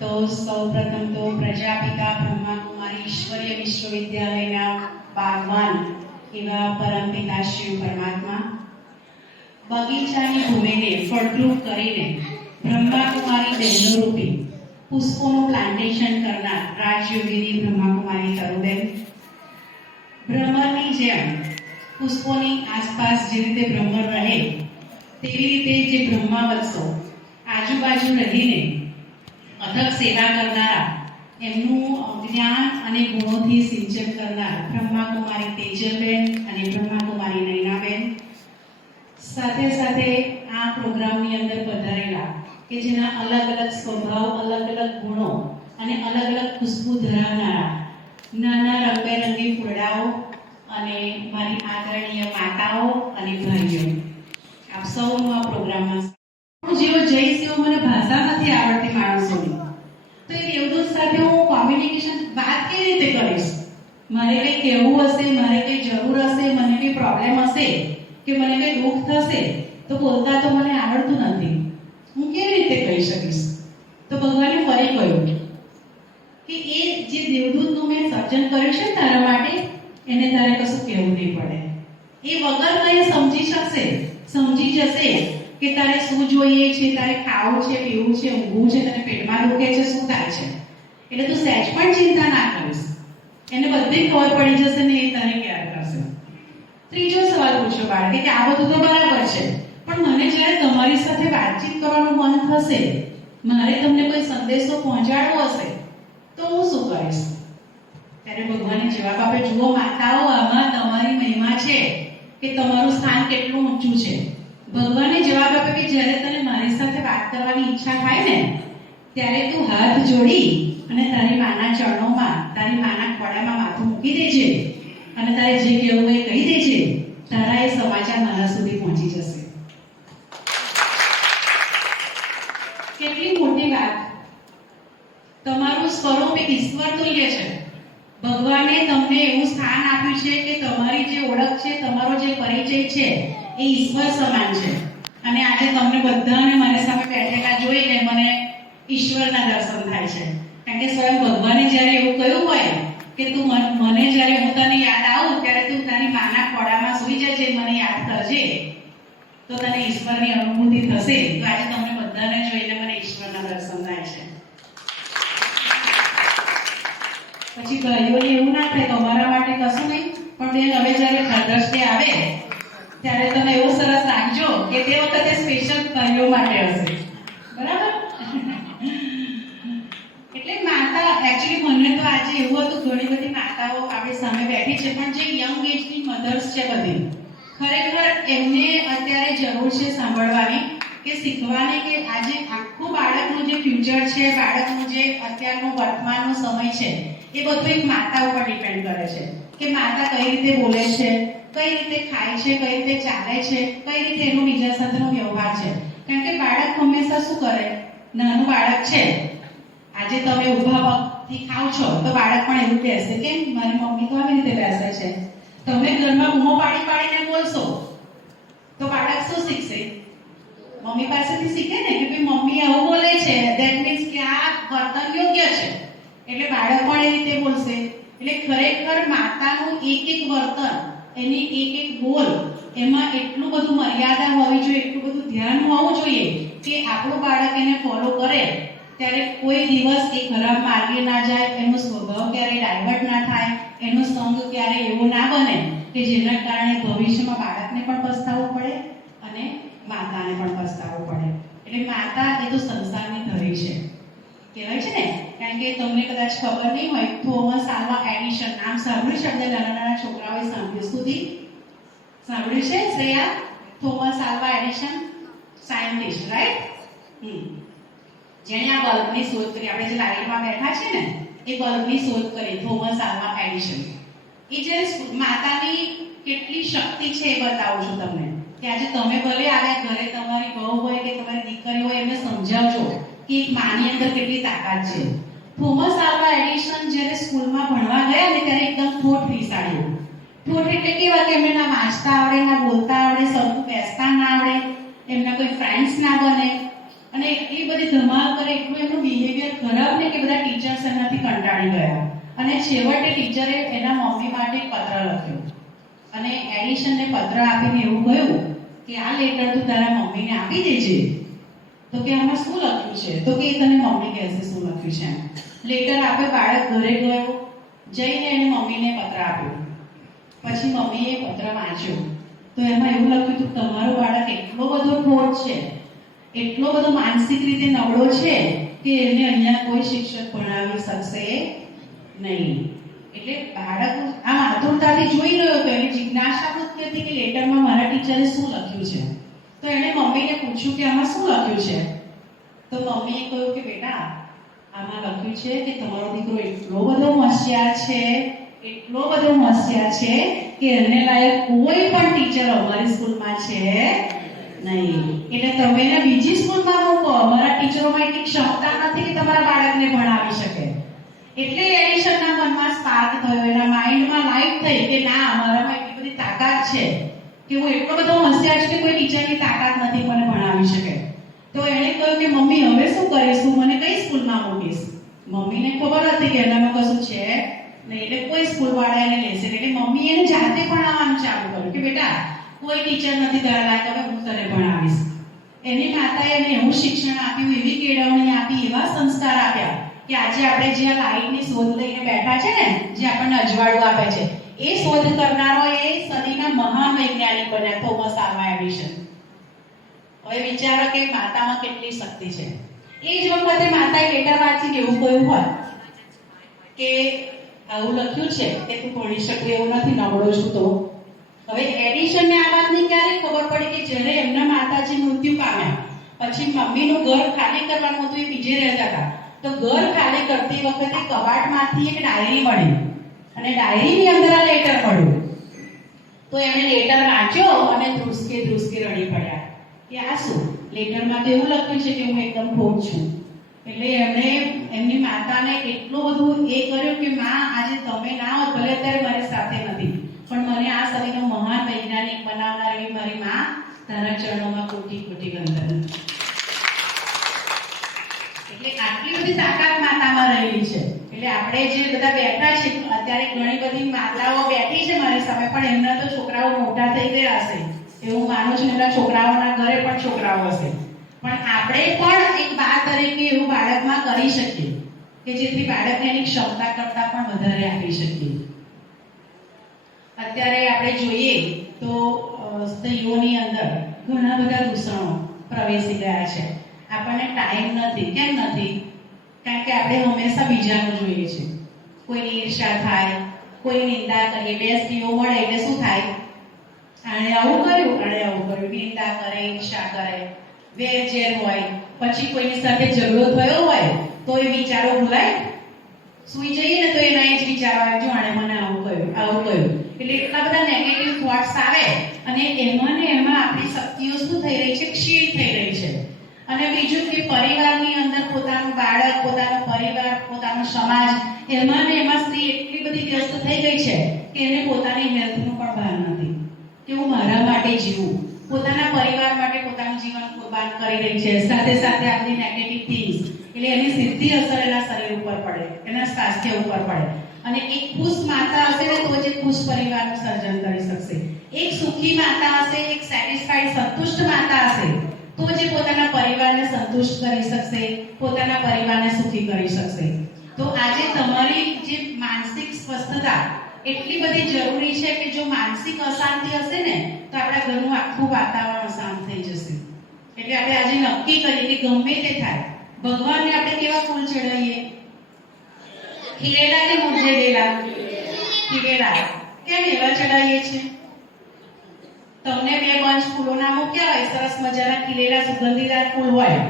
તો સૌપ્રથમ તો પ્રજાપિતા બ્રહ્માકુમારી ઈશ્વરીય વિશ્વવિદ્યાલયના બાગવાન એવા પરમપિતા શિવ પરમાત્મા બગીચાની ભૂમિને ફળદ્રુપ કરીને બ્રહ્માકુમારી બહેનો રૂપે પુષ્પોનું પ્લાન્ટેશન કરનાર રાજયોગીની બ્રહ્માકુમારી તરુબેન, ભ્રમરની જેમ પુષ્પોની આસપાસ જે રીતે ભ્રમર રહે તેવી રીતે જે બ્રહ્માવત્સો આજુબાજુ રહીને અથક સેવા કરનારા, એમનું જ્ઞાન અને ગુણોથી સિંચન કરનાર બ્રહ્માકુમારી તેજલબેન અને બ્રહ્માકુમારી નૈનાબેન, સાથે સાથે આ પ્રોગ્રામની અંદર પધારેલા કે જેના અલગ અલગ સ્વભાવ, અલગ અલગ ગુણો અને અલગ અલગ ખુશ્બુ ધરાવનારા નાના રંગબેરંગી ફૂલડાઓ અને મારી આદરણીય માતાઓ અને ભાઈઓ, આપ સૌનું આ પ્રોગ્રામમાં હું જેવો જઈશ એવો મને ભાષા નથી આવડતી માણસોની, તો એ દેવદૂત સાથે હું કોમ્યુનિકેશન વાત કેવી રીતે કરીશ? મારે કંઈ કહેવું હશે, મારે કંઈ જરૂર હશે, મને કંઈ પ્રોબ્લેમ હશે કે મને કંઈ દુઃખ થશે તો બોલતા તો મને આવડતું નથી, હું કેવી રીતે કહી શકીશ? તો ભગવાને ફરી કહ્યું કે એ જે દેવદૂતનું મેં સર્જન કર્યું છે તારા માટે, એને તારે કશું કહેવું નહીં પડે. એ વગર કંઈ સમજી શકશે, સમજી જશે કે તારે શું જોઈએ છે, તારે ખાવું છે, પીવું છે, ઊંઘવું છે, તને પેટમાં દુખે છે, શું થાય છે, એટલે તું સહેજ પણ ચિંતા ના કરીશ, એને બધી ખબર પડી જશે ને એ તને કેર કરશે. ત્રીજો સવાલ પૂછ્યો બાળકે કે આ બધું તો બરાબર છે, પણ મને જ્યારે તમારી સાથે વાતચીત કરવાનું મન થશે, મારે તમને કોઈ સંદેશો પહોંચાડવો હશે તો હું શું કરીશ? ત્યારે ભગવાને જવાબ આપે, જુઓ માતાઓ, આમાં તમારી મહિમા છે કે તમારું સ્થાન કેટલું ઊંચું છે. ભગવાને જવાબ આપે કે જ્યારે તને મારી સાથે વાત કરવાની ઈચ્છા થાય ને ત્યારે તું હાથ જોડી અને તારી માના ચરણોમાં, તારી માના ખોળામાં માથું મૂકી દેજે અને તારે જે કહેવું એ કહી દેજે, તારા એ સમાચાર મારા સુધી પહોંચી જશે. કેટલી મોટી વાત! તમારું સ્વરૂપ એક ઈશ્વર તુલ્ય છે. ભગવાને તમને એવું સ્થાન આપ્યું છે કે તમારી જે ઓળખ છે, તમારો જે પરિચય છે એ ઈશ્વર સમાન છે. અને આજે તમને બધાને મારી સામે બેઠેલા જોઈને મને ઈશ્વરના દર્શન થાય છે, કારણ કે સ્વયં ભગવાને જ્યારે એવું કહ્યું હોય કે તું મને જ્યારે હું તને યાદ આવું ત્યારે તું તારી માના ખોળામાં સૂઈ જજે, મને યાદ કરજે, તો તને ઈશ્વરની અનુભૂતિ થશે. તો આજે તમને બધાને જોઈને મને ઈશ્વરના દર્શન થાય છે. પછી ભાઈઓને એવું ના થાય કે અમારા માટે કશું નહીં, પણ બેન હવે જ્યારે ફાધર્સ ડે આવે ત્યારે તમે એવું સરસ રાખજો કે તે વખતે સ્પેશિયલ ભાઈઓ માટે હશે, બરાબર? એટલે માતા, એકચ્યુઅલી મને તો આજે એવું હતું, ઘણી બધી માતાઓ આપણી સામે બેઠી છે, પણ જે યંગ એજની મધર્સ છે બધી, ખરેખર એમને અત્યારે જરૂર છે સાંભળવાની કે શીખવાની કે આજે આખું બાળકનું જે ફ્યુચર છે, બાળકનું જે અત્યારનો વર્તમાનનો સમય છે એ બધું એક માતા ઉપર ડિપેન્ડ કરે છે કે માતા કઈ રીતે બોલે છે, કઈ રીતે ખાય છે, કઈ રીતે ચાલે છે, કઈ રીતે એનો બીજા સાથેનો વ્યવહાર છે. કારણ કે બાળક હંમેશા શું કરે, નાનું બાળક છે, આજે તમે ઊભા પગથી ખાવ છો તો બાળક પણ એવું બેસે કે મારી મમ્મી તો આવી રીતે બેસે છે. તમે ઘરમાં બૂમો પાડી પાડીને બોલશો તો બાળક શું શીખશે? મમ્મી પાસેથી શીખે ને કે ભાઈ મમ્મી આવું બોલે છે, ધેટ મીન્સ કે આ વર્તન યોગ્ય છે, એટલે બાળક પણ એ રીતે બોલશે. એટલે ખરેખર માતાનું એક એક વર્તન, એની એક એક બોલ, એમાં એટલું બધું મર્યાદા હોવી જોઈએ, એટલું બધું ધ્યાન હોવું જોઈએ કે આપણું બાળક એને ફોલો કરે ત્યારે કોઈ દિવસ એ ખરાબ માર્ગે ના જાય, એનો સ્વભાવ ક્યારેય ડાયવર્ટ ના થાય, એનો સંગ ક્યારેય એવો ના બને કે જેના કારણે ભવિષ્યમાં બાળકને પણ પસ્તાવવું પડે અને માતાને પણ પસ્તાવવું પડે. એટલે માતા એ તો સંસારની ધરી છે કહેવાય છે ને. કારણ કે તમને કદાચ ખબર નહીં હોય, થોમસ આલ્વા એડિશન નામ સાંભળ્યું છે? આપણે નાના નાના છોકરાઓએ સાંભળ્યું સુધી સાંભળ્યું છે Shreya? Thomas Alva Edison, scientist, right? જેણે આ બલ્બની શોધ કરી, આપણે જે લાઈટમાં બેઠા છે ને એ બલ્બની શોધ કરી થોમસ આલ્વા એડિશન. એ જે માતાની કેટલી શક્તિ છે એ બતાવું છું તમને કે આજે તમે ભલે આવ્યા ઘરે, તમારી બહુ હોય કે તમારી દીકરી હોય, એમને સમજાવજો કે એક માની અંદર કેટલી તાકાત છે. થોમસ આલ્વા એડિશન જ્યારે સ્કૂલમાં ભણવા ગયા ને ત્યારે એકદમ ઠોઠ પીસાડ્યું. ઠોઠ એટલે કેવા કે એમને ના વાંચતા આવડે, ના બોલતા આવડે, સરખું બેસતા ના આવડે, એમના કોઈ ફ્રેન્ડ્સ ના બને અને એટલી બધી ધમાલ કરે, એટલું એમનું બિહેવિયર ખરાબ કંટાળી ગયા અને છેવટે ટીચરે એના મમ્મી માટે એક પત્ર લખ્યો અને એડિશનને પત્ર આપીને એવું કહ્યું કે આ લેટર તું તારા મમ્મીને આપી દેજે. તો કે આમાં શું લખ્યું છે? તો કે તને મમ્મી કહેશે શું લખ્યું છે. લેટર આપ્યો, બાળક ઘરે ગયો, જઈને એની મમ્મીને પત્ર આપ્યો. પછી મમ્મીએ પત્ર વાંચ્યો તો એમાં એવું લખ્યું હતું તમારો બાળક એટલો બધો ઠોઠ છે, એટલો બધો માનસિક રીતે નબળો છે કે એને અહીંયા કોઈ શિક્ષક ભણાવી શકશે નહીં. એટલે બાળક આમ આતુરતાથી જોઈ રહ્યો હતો, એની જિજ્ઞાસા વૃત્તિ હતી કે લેટરમાં મારા ટીચરે શું લખ્યું છે. તો એણે મમ્મીને પૂછ્યું કે આમાં શું લખ્યું છે. તો મમ્મીએ કહ્યું કે બેટા આમાં લખ્યું છે કે તમારો દીકરો એટલો બધો હોશિયાર છે, એટલો બધો હોશિયાર છે કે એને લાયક કોઈ પણ ટીચર અમારી સ્કૂલમાં છે નહીં. એટલે તમે એને બીજી સ્કૂલમાં મૂકો, અમારા ટીચરોમાં એટલી ક્ષમતા નથી કે તમારા બાળકને ભણાવી શકે. એટલે એડિશનના મનમાં સ્પાર્ક થયો, એના માઇન્ડમાં લાઈટ થઈ કે ના, અમારામાં એટલી બધી તાકાત છે કે હું એટલો બધો હોશિયાર છું કે કોઈ ટીચરની તાકાત નથી મને ભણાવી શકે. તો એણે કહ્યું કે મમ્મી હવે શું કરીશું, મને કઈ સ્કૂલમાં મૂકીશ? મમ્મીને ખબર હતી કે એનામાં કશું છે નહીં, એટલે કોઈ સ્કૂલવાળા એને લેશે. એટલે મમ્મી એને જાતે ભણાવવાનું ચાલુ કર્યું કે બેટા કોઈ ટીચર નથી તારા લાયક, હવે હું તને ભણાવીશ. એની માતાએ એને એવું શિક્ષણ આપ્યું, એવી કેળવણી આપી, એવા સંસ્કાર આપ્યા કે આજે આપણે જ્યાં લાઈટની શોધ લઈને બેઠા છે ને, જે આપણને અજવાળું આપે છે, એ શોધ કરનારો એ સદીના મહાન વૈજ્ઞાનિક બન્યા, થોમસ આલ્વા એડિશન. હવે વિચારો કે માતામાં કેટલી શક્તિ છે. એ જ વખતે માતાએ લેટર વાંચીને એવું કહ્યું હોય કે આવું લખ્યું છે કે તું ભણી શકે એવું નથી, નબળો છું. તો હવે એડિશનને આ વાતની ક્યારે ખબર પડી કે જ્યારે એમના માતાજી મૃત્યુ પામ્યા પછી મમ્મીનું ઘર ખાલી કરવાનું હતું, એ બીજે રહેતા હતા. તો ઘર ખાલી કરતી વખતે કબાટમાંથી એક ડાયરી મળી અને ડાયરીની અંદર આ લેટર મળ્યું. તો એમણે લેટર વાંચ્યો અને ધ્રુસકે ધ્રુસકે રડી પડ્યા કે આ શું? લેટરમાં તો એવું લખ્યું છે કે હું એકદમ ઠોઠ છું. એટલે એમણે એમની માતાને એટલું બધું એ કર્યું કે માં, આજે તમે ના હોત, ભલે અત્યારે મારી સાથે નથી, પણ મને આ સદીનો મહાન વૈજ્ઞાનિક બનાવનાર એવી મારી માં તારા ચરણોમાં કોટી કોટી વંદન. એટલે આટલી બધી તાકાત માતામાં રહેલી છે. એટલે આપણે જે બધા બેઠા છે અત્યારે, ઘણી બધી માતાઓ બેઠી છે મારી સામે, પણ એમના તો છોકરાઓ મોટા થઈ ગયા હશે એવું માનું છું. એમના છોકરાઓના ઘરે પણ છોકરાઓ હશે, પણ આપણે પણ એક બા તરીકે એવું બાળકમાં કરી શકીએ કે જેથી બાળકને એની ક્ષમતા કરતાં પણ વધારે આપી શકીએ. અત્યારે આપણે જોઈએ તો સ્ત્રીઓની અંદર ઘણા બધા દૂષણો પ્રવેશી ગયા છે. આપણને ટાઈમ નથી. કેમ નથી? કારણ કે આપણે હંમેશા બીજાનું જોઈએ છે. કોઈની ઈર્ષ્યા થાય, કોઈ નિંદા કરીએ. બે સ્ત્રીઓ મળે એટલે શું થાય? આણે આવું કર્યું, આણે આવું કર્યું, નિંદા કરે, ઈર્ષ્યા કરે, વેરઝેર હોય. પછી કોઈની સાથે ઝઘડો થયો હોય તો એ વિચારો ભૂલાય, સૂઈ જઈએ ને તો એના જ વિચારો આવે, જો આણે મને આવું કહ્યું, આવું કહ્યું. એટલે એટલા બધા નેગેટિવ થોટ્સ આવે અને એમાં ને એમાં આપણી શક્તિઓ શું થઈ રહી છે? ક્ષીણ થઈ રહી છે. અને બીજું કે પરિવારની અંદર પોતાનું બાળક, પોતાનો પરિવાર, પોતાનો સમાજ, એમાં ને એમાં સ્ત્રી એટલી બધી વ્યસ્ત થઈ ગઈ છે કે એને પોતાની હેલ્થનું પણ ભાન નથી કે હું મારા માટે જીવું. પોતાના પરિવાર માટે પોતાનું જીવન કુરબાન કરી રહી છે. સાથે સાથે આપણી નેગેટિવ થિંગ્સ, એટલે એની સીધી અસર એના શરીર ઉપર પડે, એના સ્વાસ્થ્ય ઉપર પડે. અને એક ખુશ માતા હશે ને તો જ ખુશ પરિવારનું સર્જન કરી શકશે. એક સુખી માતા હશે, એક સેટિસ્ફાઈડ, સંતુષ્ટ માતા હશે તો જ પોતાના પરિવારને સંતુષ્ટ કરી શકશે, પોતાના પરિવારને સુખી કરી શકશે. તો આજે તમારી જે માનસિક સ્વસ્થતા એટલી બધી જરૂરી છે કે જો માનસિક અશાંતિ હશે ને તો આપણા ઘરનું આખું વાતાવરણ અશાંત થઈ જશે. એટલે આપણે આજે નક્કી કરીએ કે ગમે તે થાય, ભગવાનને આપણે કેવા ફૂલ ચડાવીએ? ખીલેલા કે મુરઝાયેલા? ખીલેલા. કેમ એવા ચડાવીએ છીએ? તમને બે બંચ ફૂલોના મૂક્યા હોય, સરસ મજાના ખીલેલા સુગંધીદાર ફૂલ હોય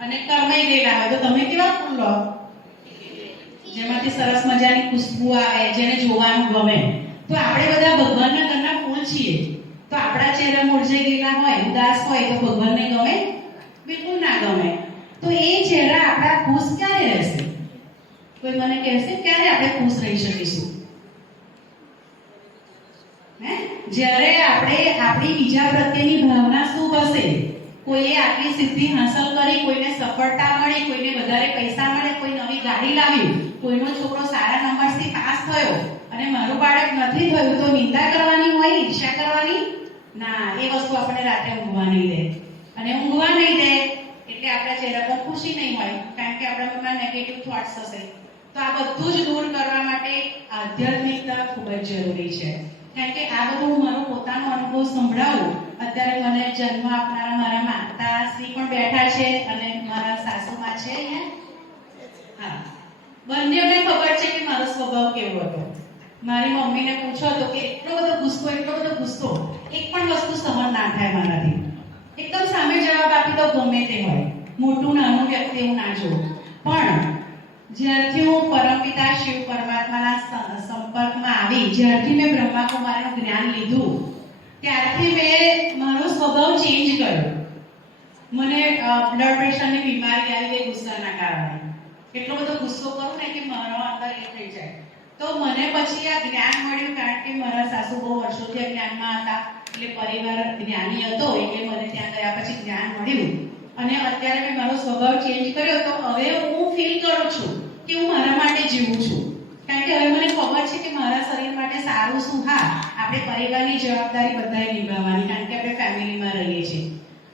અને કરમાઈ ગયેલા હોય, તો તમે કેવા ફૂલ લો? જેમાંથી સરસ મજાની ખુશ્બુ આવે, જેને જોવાનું ગમે. તો આપણે બધા ભગવાનના ઘરના ફૂલ છીએ. તો આપણા ચહેરા મુરઝાઈ ગયેલા હોય, ઉદાસ હોય તો ભગવાનને ગમે? બિલકુલ ના ગમે. તો એ ચહેરા આપણા ખુશ ક્યારે રહેશે? કોઈ મને કહેશે ક્યારે આપણે ખુશ રહી શકીશું? જ્યારે આપણે આપણી બીજા પ્રત્યેની ભાવના શુભ હશે, કોઈએ આટલી સિદ્ધિ હાંસલ કરી, કોઈને સફળતા મળી, કોઈને વધારે પૈસા મળે, કોઈ નવી ગાડી લાવ્યું, કોઈનો છોકરો સારા નંબરથી પાસ થયો અને મારું બાળક નથી થયું, તો નિંદા કરવાની હોય, ઈર્ષ્યા કરવાની ના. એ વસ્તુ આપણે રાતે ઊંઘવા નહીં દે, અને ઊંઘવા નહીં દે એટલે આપણા ચહેરા પર ખુશી નહીં હોય, કારણ કે આપણા મનમાં નેગેટિવ થોટ્સ હશે. તો આ બધું જ દૂર કરવા માટે આધ્યાત્મિકતા ખૂબ જ જરૂરી છે. કારણ કે આ બધું હું મારો પોતાનો અનુભવ સંભળાવું. અત્યારે મને જન્મ આપનારા મારા માતાશ્રી પણ બેઠા છે અને મારા સાસુમાં છે અહીંયા. હા, બંનેને ખબર છે કે મારો સ્વભાવ કેવો હતો. મારી મમ્મીને પૂછો તો કે એટલો બધો ગુસ્સો, એક પણ વસ્તુ સહન ના થાય મારાથી. એકદમ સામે જવાબ આપી દો ગમે તે હોય, મોટું નાનું વ્યક્તિ એવું ના જોઉં. પણ જ્યારથી હું પરમપિતા શિવ પરમાત્માના સંપર્કમાં આવી, જ્યારથી મેં બ્રહ્માકુમારીનું જ્ઞાન લીધું, ત્યારથી મેં મારો સ્વભાવ ચેન્જ કર્યો. મને બ્લડ પ્રેશરની બીમારી આવી ગઈ ગુસ્સાના કારણે. એટલો બધો ગુસ્સો કરું ને કે મારો અંદર એ થઈ જાય. તો મને પછી આ જ્ઞાન મળ્યું, કારણ કે મારા સાસુ બહુ વર્ષોથી જ્ઞાનમાં હતા, એટલે પરિવાર જ્ઞાની હતો, એટલે મને ત્યાં ગયા પછી જ્ઞાન મળ્યું. અને અત્યારે મેં મારો સ્વભાવ ચેન્જ કર્યો, તો હવે હું ફીલ કરું છું કે હું મારા માટે જીવું છું. કારણ કે હવે મને ખબર છે કે મારા શરીર માટે સારું શું. હા, આપણે પરિવારની જવાબદારી બધાએ નિભાવવાની, કારણ કે આપણે ફેમિલીમાં રહીએ છીએ.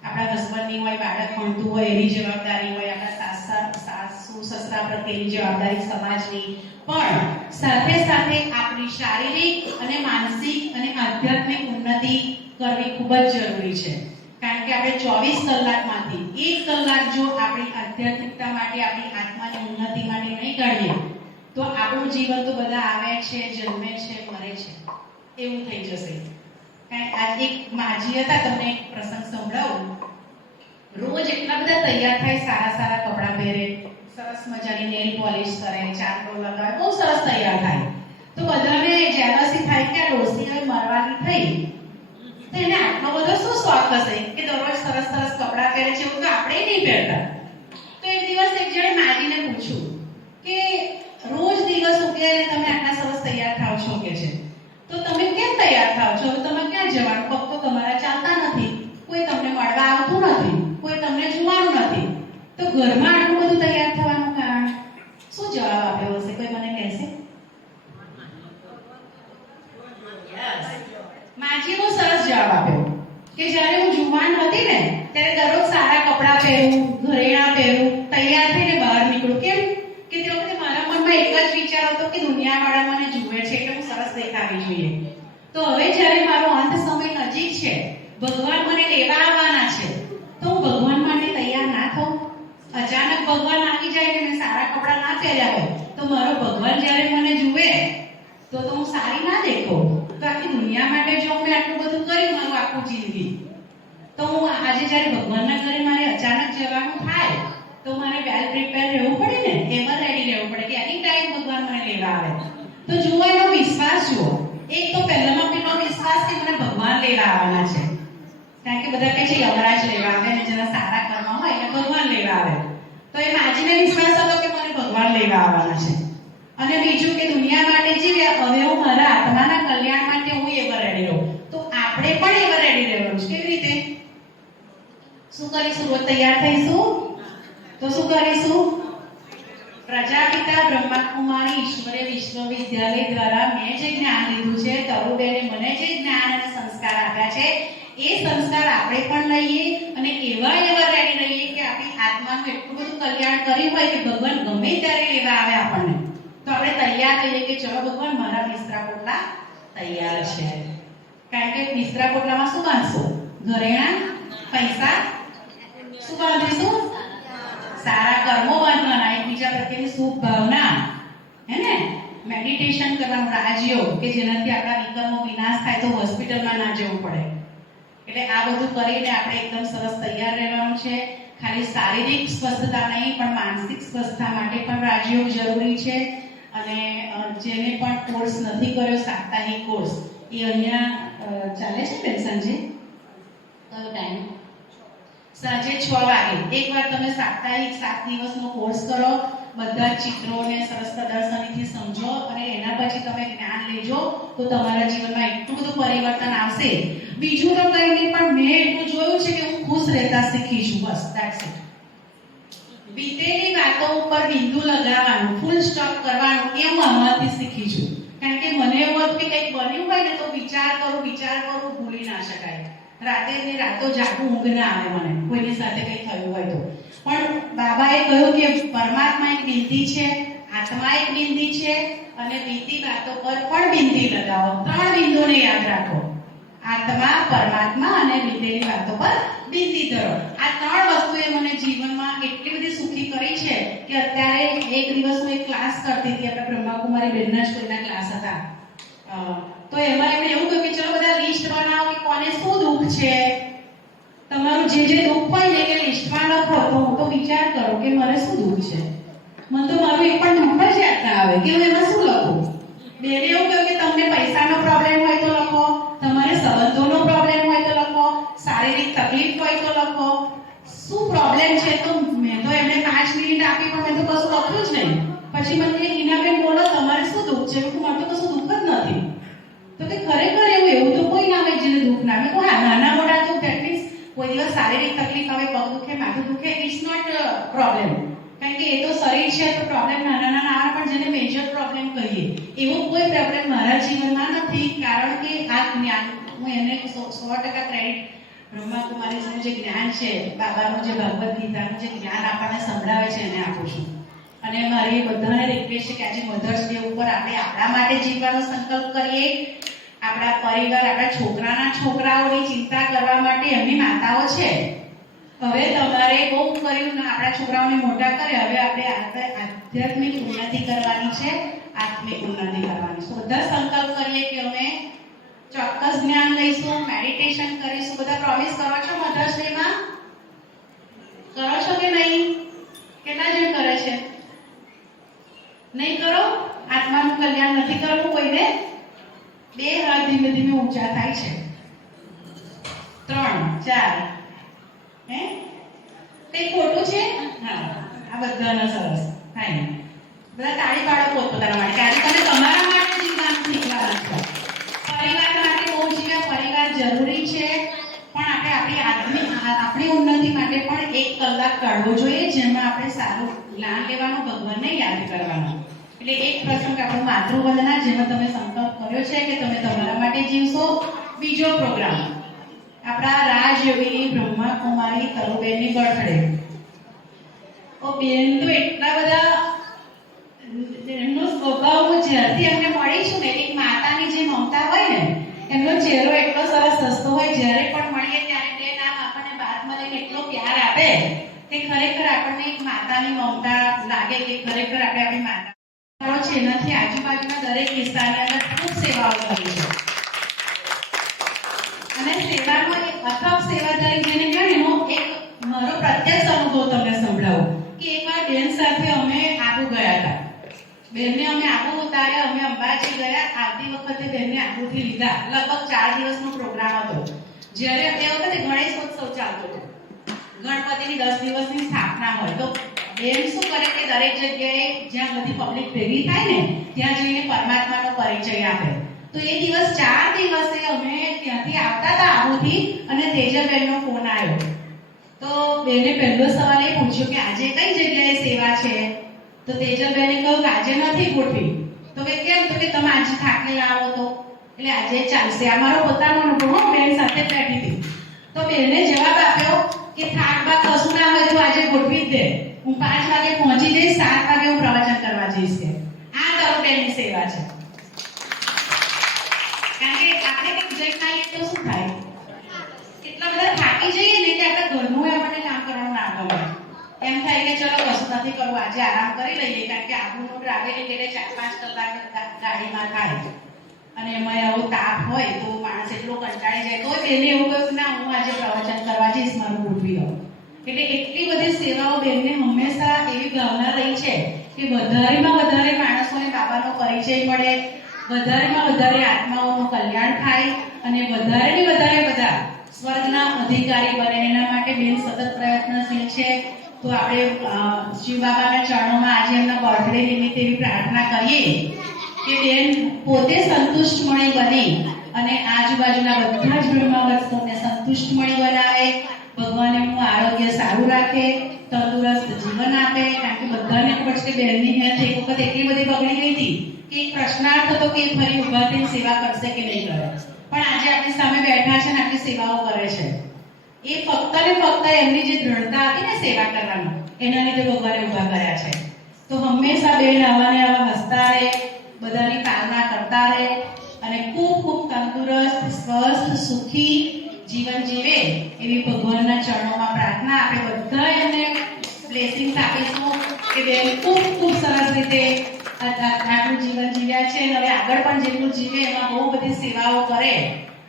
આપણા હસબન્ડની હોય, બાળક ભણતું હોય એની જવાબદારી હોય, આપણા સાસુ સસરા પ્રત્યેની જવાબદારી, સમાજની. પણ સાથે સાથે આપણી શારીરિક અને માનસિક અને આધ્યાત્મિક ઉન્નતિ કરવી ખૂબ જ જરૂરી છે. કારણ કે આપણે 24 કલાકમાંથી 1 કલાક જો આપણી આધ્યાત્મિકતા માટે, આપણી આત્માની ઉન્નતિ માટે નહીં કાઢીએ, તો આપણું જીવન તો બધા આવે છે, જન્મે છે, મરે છે એવું થઈ જશે. કારણ કે આજે એક માજી હતા, તમને એક પ્રસંગ સંભળાવું. રોજ એટલા બધા તૈયાર થાય, સારા સારા કપડાં પહેરે, સરસ મજાની નેલ પોલિશ કરે, ચાંદલો લગાવે, બહુ સરસ તૈયાર થાય. તો બધાને જેલસી થાય કે આ ડોસી હવે મરવાની થઈ, તો એને આટલો બધો શું શોખ હશે કે દરરોજ સરસ સરસ કપડાં પહેરે છે, એવું તો આપણે નહીં પહેરતા. તો એક દિવસ એક જણે માજીને પૂછ્યું કે રોજ દિવસ ઉગે અને તમે આટલા સરસ તૈયાર થાવ છો કે છે, તો તમે કેમ તૈયાર થાવ છો? તમે ક્યાં જવાનું? પગ તો તમારા ચાલતા નથી, કોઈ તમને મળવા આવતું નથી, કોઈ તમને જોવાનું નથી, તો ઘરમાં આટલું બધું તૈયાર થવાનું કારણ શું? જવાબ આપ્યો હશે કોઈ મને કહેશે? માજી બહુ સરસ જવાબ આપ્યો કે જ્યારે હું જુવાન હતી ને, ત્યારે દરરોજ સારા કપડાં પહેરું, ઘરેણાં પહેરું, તૈયાર થઈને બહાર નીકળું. કેમ કે તે વખતે મારા મનમાં એક જ વિચાર હતો કે દુનિયાવાળા મને જુએ છે એટલે હું સરસ દેખાવી જોઈએ. તો હવે જ્યારે મારો અંત સમય નજીક છે, ભગવાન મને લેવા આવવાના છે, તો હું ભગવાન માટે તૈયાર ના થઉં? અચાનક ભગવાન આવી જાય ને મેં સારા કપડાં ના પહેર્યા હોય, તો મારો ભગવાન જ્યારે મને જુએ તો હું સારી ના દેખું. તો આખી દુનિયા માટે જો મેં આટલું બધું કર્યું મારું આખું જિંદગી, તો હું આજે જ્યારે ભગવાનના ઘરે મારે અચાનક જવાનું થાય, તો મારે વેલ પ્રિપેર રહેવું પડે ને, એમાં રેડી રહેવું પડે કે એની ટાઈમ ભગવાન મને લેવા આવે. તો જુઓ એનો વિશ્વાસ જુઓ. એક તો પહેલામાં પેલો વિશ્વાસ કે મને ભગવાન લેવા આવવાના છે, કારણ કે બધા કહે છે યમરાજ લેવા આવે ને જેના સારા કર્મ હોય એટલે ભગવાન લેવા આવે. તો એ માજીને વિશ્વાસ હતો કે મને ભગવાન લેવા આવવાના છે. અને બીજું કે દુનિયા માટે જીવ્યા, હવે હું મારા આત્માના કલ્યાણ માટે હું એવા રેડી રહું. તો આપણે પણ એવા રેડી રહેવાનું છે. કેવી રીતે? શું કરીશું? રોજ તૈયાર થઈશું તો શું કરીશું? પ્રજાપિતા બ્રહ્માકુમારી ઈશ્વરીય વિશ્વવિદ્યાલય દ્વારા મેં જે જ્ઞાન લીધું છે, તરુબેને મને જે જ્ઞાન અને સંસ્કાર આપ્યા છે, એ સંસ્કાર આપણે પણ લઈએ અને એવા રેડી રહીએ કે આપણી આત્માનું એટલું બધું કલ્યાણ કર્યું હોય કે ભગવાન ગમે ત્યારે લેવા આવે આપણને, તો આપણે તૈયાર થઈએ કે ચલો ભગવાન મારા બિસ્તરા પોટલા તૈયાર છે. કારણ કે બિસ્તરા પોટલામાં શું બાંધશું? ઘરેણાં, પૈસા. શું બાંધીશું? સારા કર્મો બાંધવાના, એકબીજા પ્રત્યેની શુભ ભાવના, હે ને? મેડિટેશન કરવાનું, રાજયોગ, કે જેનાથી આપણા વિકર્મો વિનાશ થાય, તો હોસ્પિટલમાં ના જવું પડે. એટલે આ બધું કરીને આપણે એકદમ સરસ તૈયાર રહેવાનું છે. ખાલી શારીરિક સ્વસ્થતા નહીં, પણ માનસિક સ્વસ્થતા માટે પણ રાજયોગ જરૂરી છે. અને જેને પણ કોર્સ નથી કર્યો, સાપ્તાહિક કોર્સ, એ અહીંયા ચાલે છે બેન સાંજે. કયો ટાઈમ? સાંજે 6 વાગે. એકવાર તમે સાપ્તાહિક 7 દિવસનો કોર્સ કરો, બધા ચિત્રોને સરસ પ્રદર્શનીથી સમજો અને એના પછી તમે જ્ઞાન લેજો, તો તમારા જીવનમાં એટલું બધું પરિવર્તન આવશે. બીજું તો કંઈ નહીં, પણ મેં એટલું જોયું છે કે હું ખુશ રહેતા શીખી છું. બસ, ધેટ્સ ઇટ. બીતે વીતેલી વાતો ઉપર બિંદુ લગાવવાનું, ફૂલ સ્ટોપ કરવાનું એ હું આમાંથી શીખી છું. કારણ કે મને એવું હતું કે કંઈક બન્યું હોય ને તો વિચાર કરું, ભૂલી ના શકાય. રાતે ને રાતો જાગું, ઊંઘ ના આવે મને કોઈની સાથે કંઈ થયું હોય તો. પણ બાબાએ કહ્યું કે પરમાત્મા એક બિંદી છે, આત્મા એક બિંદી છે અને બીતી વાતો પર પણ બિંદી લગાવો. 3 બિંદુને યાદ રાખો: આત્મા, પરમાત્મા અને બીતેલી વાતો પર બિંદી ધરો. આ 3 વસ્તુએ મને જીવનમાં એટલી બધી સુખી કરી છે કે અત્યારે એક દિવસ હું એક ક્લાસ કરતી હતી. આપણે બ્રહ્માકુમારી બેનના જ કોઈના ક્લાસ હતા. તો એમાં એમણે એવું કહ્યું કે ચલો બધા લિસ્ટ બનાવો કે કોને શું દુઃખ છે. તમારું જે દુઃખ હોય ને એ લિસ્ટમાં લખો. તો હું તો વિચાર કરું કે મારે શું દુઃખ છે. મને તો મારું એક પણ દુઃખ જ યાદ ના આવે કે હું એમાં શું લખું. બેને એવું કહ્યું કે તમને પૈસાનો પ્રોબ્લેમ હોય તો લખો, તમારે સંબંધોનો પ્રોબ્લેમ હોય તો લખો, શારીરિક તકલીફ હોય તો લખો. શું પ્રોબ્લેમ છે? તો મેં તો એમને 5 મિનિટ આપી પણ મેં તો કશું લખ્યું જ નહીં. પછી મને કે હિનાબેન બોલો તમારે શું દુઃખ છે? મેં મારે તો કશું દુઃખ જ નથી. તો કે ખરેખર એવું તો કોઈ ના હોય જેને દુઃખ ના આવે. હા, નાના મોટા દુઃખ, ધેટ મીન્સ કોઈ દિવસ શારીરિક તકલીફ આવે, પગ દુખે, માથું દુખે, ઇટ્સ નોટ પ્રોબ્લેમ. કારણ કે એ તો શરીર છે તો પ્રોબ્લેમ નાના આવે. પણ જેને મેજર પ્રોબ્લેમ કહીએ એવો કોઈ પ્રોબ્લેમ મારા જીવનમાં નથી. કારણ કે આ જ્ઞાન હું એને 100% ક્રેડિટ બ્રહ્માકુમારીનું જે જ્ઞાન છે, બાબાનું જે ભગવદ્ ગીતાનું જે જ્ઞાન આપણને સંભળાવે છે એને આપું છું. અને મારી બધાને રિક્વેસ્ટ છે કે આજે મધર્સ ડે ઉપર આપણે આપણા માટે જીવવાનો સંકલ્પ કરીએ. આપણા પરિવાર, આપણા છોકરાઓની ચિંતા કરવા માટે એમની માતાઓ છે. હવે તમારે બહુ કર્યું ને આપણા છોકરાઓને મોટા કરે. હવે આપણે આધ્યાત્મિક ઉન્નતિ કરવાની છે, આત્મિક ઉન્નતિ કરવાની છે. બધા સંકલ્પ કરીએ કે અમે ચોક્કસ જ્ઞાન લઈશું, મેડિટેશન કરીશું. બધા પ્રોમિસ કરો છો મધર્સ ડે માં? કરો છો કે નહીં? કેટલા જણ કરે છે? નહીં કરો? આત્માનું કલ્યાણ નથી કરવું કોઈને? 2 હાથ ધીમે ધીમે ઊંચા થાય છે. 3, 4. હે? તે ખોટું છે? હા, આ બધાના સરસ થાય. બધા તાળી પાડો પોતપોતાના માટે. આજે તમે તમારા માટે જીવવાનું શીખવાના છો. પરિવાર માટે બહુ જીવ્યા, પરિવાર જરૂરી છે. પણ આપણે આપણી ઉન્નતિ માટે પણ 1 કલાક કાઢવો જોઈએ, જેમાં આપણે સારું જ્ઞાન લેવાનું, ભગવાનને યાદ કરવાનું. એટલે એક પ્રસંગ આપણું માતૃવંદના, જેમાં તમે સંકલ્પ કર્યો છે કે તમે તમારા માટે જીવશો. બીજો પ્રોગ્રામ આપણા રાજયોગીની બ્રહ્માકુમારી તરુબેનની બર્થડે. બેન તો એટલા બધા એમનો સ્વભાવ, જ્યારથી અમને મળી છું ને, એક માતાની જે મમતા હોય ને, એમનો ચહેરો એટલો સરસ હસતો હોય. જ્યારે પણ મળીએ ત્યારે બે નામ આપણને બાદ મળીને એટલો પ્યાર આપે કે ખરેખર આપણને એક માતાની મમતા લાગે કે ખરેખર આપણે આપણી માતા છે. એનાથી આજુબાજુના દરેક વિસ્તારની અંદર ખૂબ સેવાઓ કરી છે. અને સેવાનો એક અથાગ સેવાદારી જેને કહેવાય, એનો એક મારો પ્રત્યક્ષ અનુભવ તમને સંભળાવું કે એકવાર બેન સાથે અમે આબુ ગયા હતા. બેનને અમે આબુ ઉતાર્યા, અમે અંબાજી ગયા. આવતી વખતે બેનને આબુથી લીધા. લગભગ 4 દિવસનો પ્રોગ્રામ હતો. જ્યારે તે વખતે ગણેશોત્સવ ચાલતો હતો. ગણપતિની 10 દિવસની સ્થાપના હોય તો બેન શું કરે કે દરેક જગ્યાએ જ્યાં બધી પબ્લિક ભેગી થાય ને ત્યાં જઈને પરમાત્માનો પરિચય આપે. તો એ દિવસ 4 દિવસે અમે ત્યાંથી આવતા હતા આબુથી, અને તેજલબેનનો ફોન આવ્યો. તો બેને પહેલો સવાલ એ પૂછ્યો કે આજે કઈ જગ્યાએ સેવા છે? તો તેજલબેને કહ્યું કે આજે નથી ગોઠવી. તો કે કેમ? તો કે તમે આજે થાકેલા આવો તો એટલે આજે ચાલશે. આ મારો પોતાનો અનુભવ, બેન સાથે બેઠી હતી. તો બેને જવાબ આપ્યો કે થાક બાદ કશું ના હોય તો આજે ગોઠવી જ દે. હું 5 વાગે પહોંચી જઈશ, 7 વાગે હું પ્રવચન કરવા જઈશ. કે આ તરુબેનની સેવા છે. કારણ કે આપણે કંઈક જઈ ખાઈએ તો શું થાય? એટલા બધા થાકી જઈએ ને કે આપણે ઘરનું આપણને કામ કરવાનું ના ગમે. એમ થાય કે ચલો કશું નથી કરવું, આજે આરામ કરી લઈએ. કારણ કે આબુનું ટ્રાવેલિંગ એટલે 4-5 કલાક ગાડીમાં થાય. અને એમાં આવો તાપ હોય તો માણસ એટલો કંટાળી જાય. તો બેને એવું કહ્યું ના, હું આજે પ્રવચન કરવા જઈશ, મારું ગોઠવી દો. એટલે એટલી બધી સેવાઓ બેનને હંમેશા એવી ભાવના રહી છે કે વધારેમાં વધારે માણસોને બાબાનો પરિચય મળે, વધારેમાં વધારે આત્માઓનું કલ્યાણ થાય, અને વધારે ને વધારે બધા સ્વર્ગના અધિકારી બને. એના માટે બેન સતત પ્રયત્નશીલ છે. તો આપણે શિવ બાબાના ચરણોમાં આજે એમના બર્થડે નિમિત્તે એવી પ્રાર્થના કરીએ કે બેન પોતે સંતુષ્ટમણી બની અને આજુબાજુના બધા જ બ્રહ્માવર્તોને સંતુષ્ટમણી બનાવે. ભગવાન એમનું આરોગ્ય સારું રાખે, તંદુરસ્ત જીવન આપે, કારણ કે બધાને ખબર છે કે બહેનની હેલ્થ એક વખત એટલી બધી બગડી ગઈ હતી કે એક પ્રશ્નાર્થ હતો કે ફરી ઊભા થઈને સેવા કરશે કે નહીં કરે, પણ આજે આપણી સામે બેઠા છે ને આપણી સેવાઓ કરે છે. એ ફક્ત ને ફક્ત એમની જે દ્રઢતા હતી ને સેવા કરવાની, એના લીધે ભગવાને ઊભા કર્યા છે. તો હંમેશા બેન આવા ને આવા હસતા રહે, બધાની પાલના કરતા રહે અને ખૂબ ખૂબ તંદુરસ્ત, સ્વસ્થ, સુખી જીવન જીવે એવી ભગવાનના ચરણોમાં પ્રાર્થના. આપણે બધા એમને બ્લેસિંગ્સ આપીશું કે બેન ખૂબ ખૂબ સરસ રીતે આટલું જીવન જીવ્યા છે અને હવે આગળ પણ જેટલું જીવે એમાં બહુ બધી સેવાઓ કરે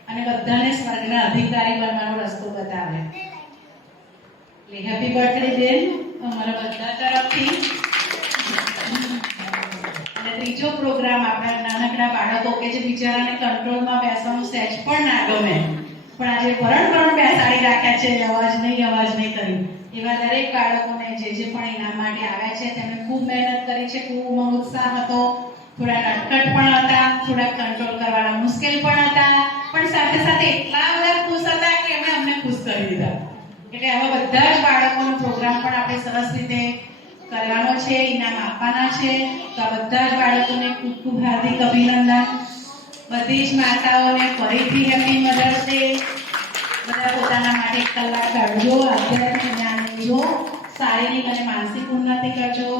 અને બધાને સ્વર્ગના અધિકારી બનવાનો રસ્તો બતાવે. એટલે હેપી બર્થડે બેન અમારા બધા તરફથી. અને ત્રીજો પ્રોગ્રામ આપણા નાનકડા બાળકો કે જે બિચારાને કંટ્રોલમાં બેસવાનું સહેજ પણ ના ગમે, પણ આજે ભરણ બેસાડી રાખ્યા છે, અવાજ નહીં કરી, એવા દરેક બાળકોને જે પણ ઇનામ માટે આવ્યા છે તેમણે ખૂબ મહેનત કરી છે, ખૂબ ઉમંગ ઉત્સાહ હતો, થોડા નટખટ પણ હતા, થોડા કંટ્રોલ કરવાના મુશ્કેલ પણ હતા, પણ સાથે સાથે એટલા બધા ખુશ હતા કે એમણે અમને ખુશ કરી દીધા. એટલે આવા બધા જ બાળકોનો પ્રોગ્રામ પણ આપણે સરસ રીતે કરવાનો છે, ઇનામ આપવાના છે. તો આ બધા જ બાળકોને ખૂબ ખૂબ હાર્દિક અભિનંદન. બધી જ માતાઓને ફરીથી હેપી મધર્સ ડે. બધા પોતાના માટે 1 કલાક કાઢજો, આધ્યાત્મિક જ્ઞાન લેજો, શારીરિક અને માનસિક ઉન્નતિ કરજો.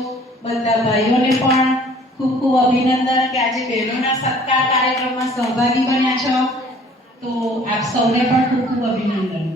બધા ભાઈઓને પણ ખૂબ ખૂબ અભિનંદન કે આજે બહેનોના સત્કાર કાર્યક્રમમાં સહભાગી બન્યા છો. તો આપ સૌને પણ ખૂબ ખૂબ અભિનંદન.